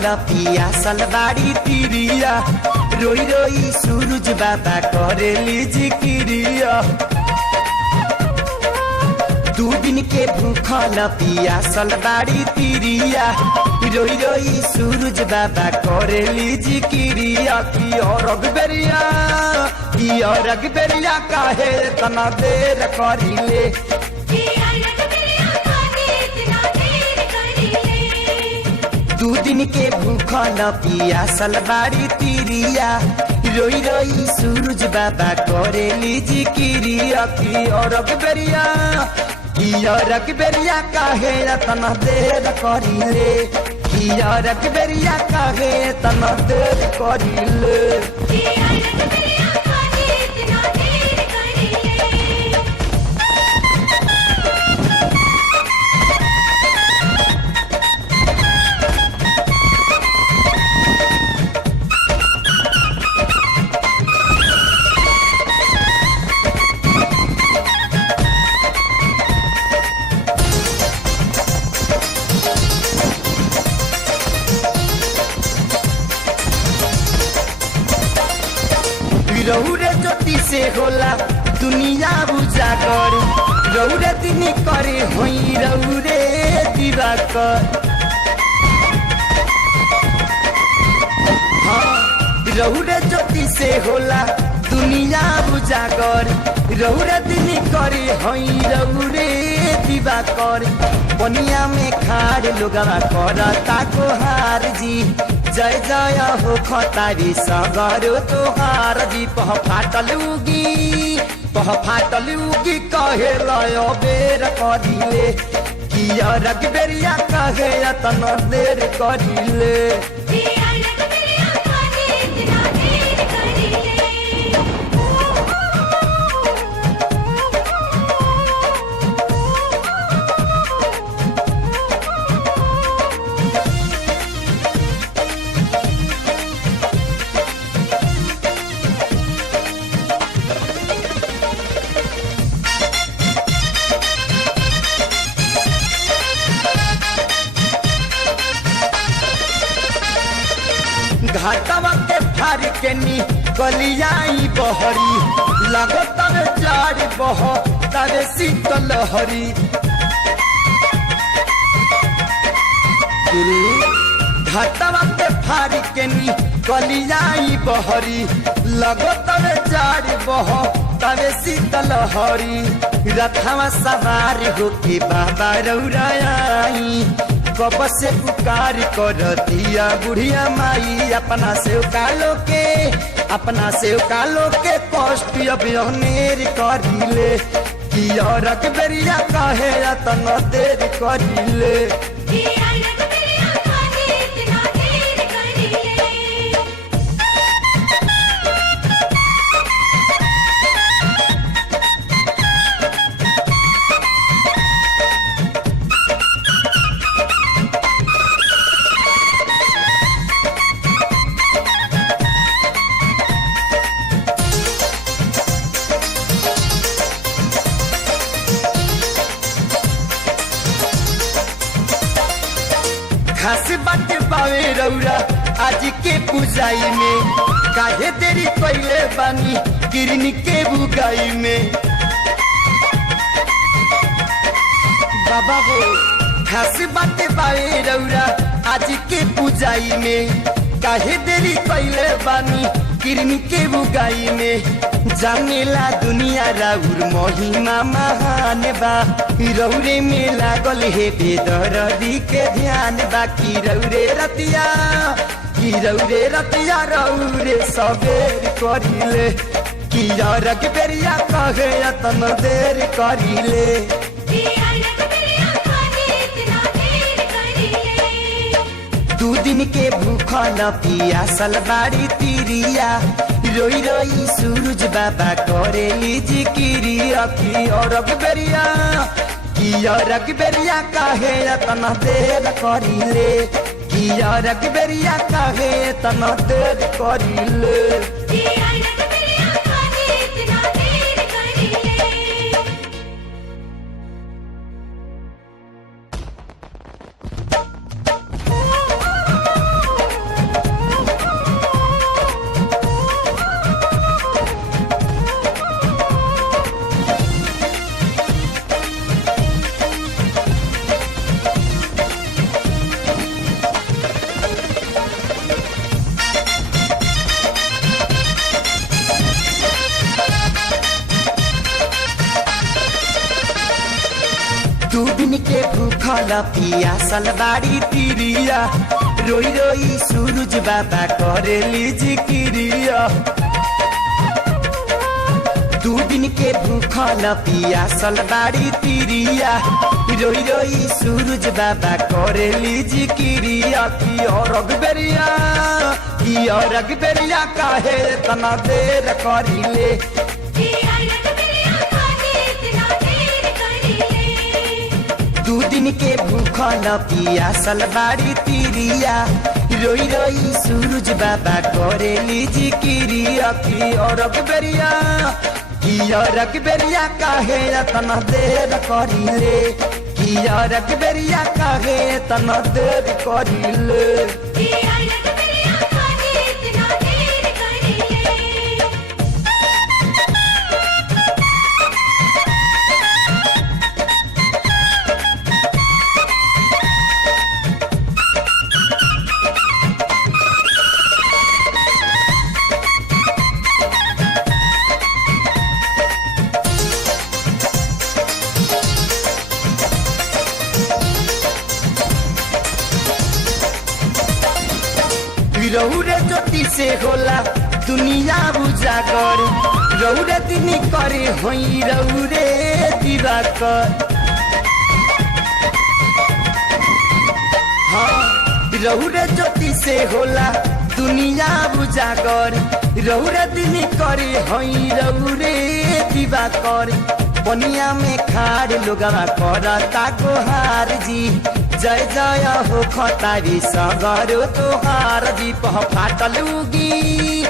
भूखल पियासल बाड़ी तिरिया रोई रोई सूरज बाबा करेली जिक्रिया। 2 दिन के भूखल पियासल बाड़ी तिरिया रोई रोई सूरज बाबा करेली जिक्रिया। की और बेरिया काहे तना देर करिले 2 दिन के भूखल पियासल बाड़ी तिरिया रोई रोई सूरज बाबा करेली जिक्रिया। की और बेरिया काहे तना देर करिले की और बेरिया काहे तना देर करिले। रौरे ज्योति से होला दुनिया उजागर रौरे दिन करे होई रौरे दिवाकर। हाँ रौरे ज्योति से होला दुनिया उजागर रौरे दिन करे होई रौरे दिवाकर। बनिया में खाड़ लोगवा करता कोहार जी जय जय हो खतारी सगरो तोहार जी। पह फाटल उगी कहे लय बेर करिले की अरग बेरिया कहे तन देर करिले। घाटवा के फार के नी कलियाई बहरी लगत जारी बह तारे शीतल हरी। घाटवा के फार के नी कलियाई बहरी लगत जारी बह तारे शीतल हरी। रथवा सवार होके बाबा रौराई कब से पुकार कर दिया बुढ़िया माई अपना से कालो के कष्ट अनेर करिले की और बेरिया कहे तन देर करिले। 10 बाटे पावे रौरा आज के पूजाई में काहे तेरी पहले बानी किरन के बुगाई में। बाबा हो 10 बाटे पावे रौरा आज के पूजाई में काहे देरी पहले बानी किरन के बुगाई में। जानेला दुनिया राउर महिमा महान बा रौरे में लागल हे बेदरदी के ध्यान बा। की रौरे रतिया रौरे सबेर करिले की रग बेरिया कहे तन देर करिले। 2 दिन के भूखल पियासल बाड़ी तिरिया रोई रोई सूरज बाबा करेली जिक्रिया। की और बेरिया काहे तना देर करिले की और बेरिया काहे तना देर करिले। भूखल पियासल बाड़ी तिरिया रोई रोई सूरज बाबा करेली जिक्रिया 2 दिन के भूखल पियासल बाड़ी तिरिया रोई रोई सूरज बाबा करेली जिक्रिया की और अगबेरिया काहे तना देर करिले 2 दिन के भूखल पियासल बाड़ी तिरिया रोई रोई सूरज बाबा करेली जिक्रिया की और अगबेरिया काहे तना देर करिले की और अगबेरिया काहे तना देर करिले रौरे ज्योति से होला दुनिया उजागर रौरे दिन करे होई रौरे दिवाकर हाँ रौरे ज्योति से होला दुनिया उजागर रौरे दिन करे होई रौरे दिवाकर बनिया में खाड़ लोगवा करता गोहार जी जय जय हो खतारी सगरो तोहार जी पह फाटलूगी